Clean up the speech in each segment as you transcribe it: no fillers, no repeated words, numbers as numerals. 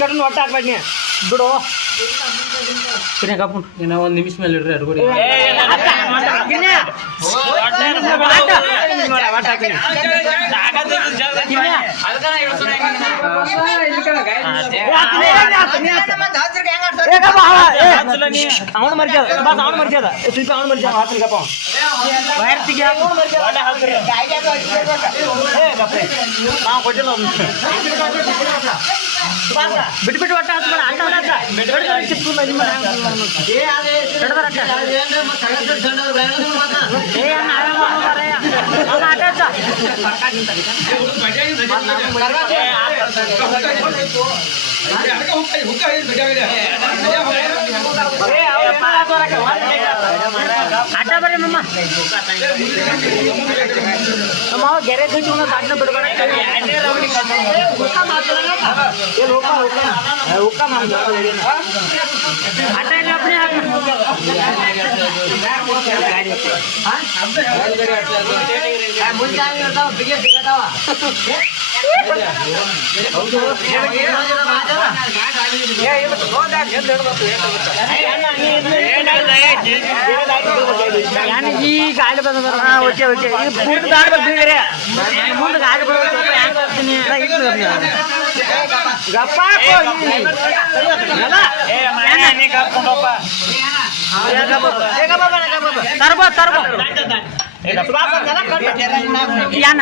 ಕಟ್ಟನ್ನು ಒಟ್ಟ ಹಾಕ್ಬೇಡಿ ಬಿಡು ಇನ್ನ ಒಂದ್ ನಿಮಿಷ ಮೇಲೆ ಇಡ್ರಿ ಅಡ್ಗೊಡಿ ಅವನು ಮರ್ಜದ ಅವನು ಮರ್ಜದ ಸ್ವಲ್ಪ ಅವನು ಮರ್ಜದ ಹಾಕ್ಲಿಕ್ಕಪ್ಪ ವೈರ್ ತೆಗಿ ನಾವು ಕೊಟ್ಟಿಲ್ಲ ಬಿಟ್ಬಿಟ್ಟು ಒಟ್ಟ ಹಾಕ್ಬೇಡ ಆಟ ಬರ್ರಿ ಮಮ್ಮ ನಮ್ಮ ಗೆರೆ ದಾಟಿನ ಬಿಡ್ಬೇಡ ಆಟ ಇಲ್ಲ ಅಪ್ಪನೇ ಈ ಗಾಳಿ ಬಂದ ಓಕೆ ಓಕೆ ಈಗ ಪೂರ್ತಿ ದಾಡ್ಬೇಕ್ರಿ ಮುಂದೆ ಗಾಳಿ ಬರ್ತೀನಿ ತರ್ಬೋ ತರ್ಬೋ ಯಾನ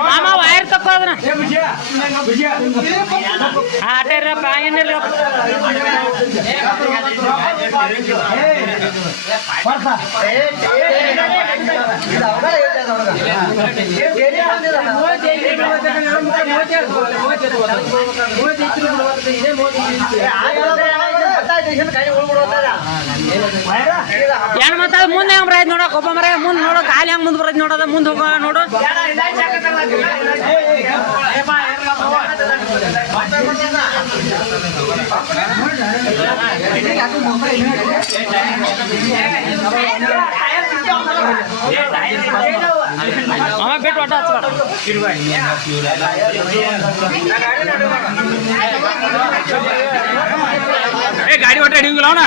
ಮಾಮ ವೈರ್ ತಕ್ಕೋದ್ರ ಆಟ ಏನಿಲ್ಲ ಏನ್ ಮತ್ತ ಮುಂದೆ ಹೆಂಗ್ ಬರೈತ್ ನೋಡಕ್ ಒಬ್ಬ ಮರ ಮುಂದ್ ನೋಡೋ ಗಾಲಿ ಹೆಂಗ್ ಮುಂದ್ ಬರೈತ್ ನೋಡೋದ ಮುಂದ್ ಹೋಗ ನೋಡು ಬಿಟ್ಟು ಒಟ್ಟ ಗಾಡಿ ಒಟ್ಟ ಹಿಡಿಯಂಗಿಲ್ಲ ಅವನ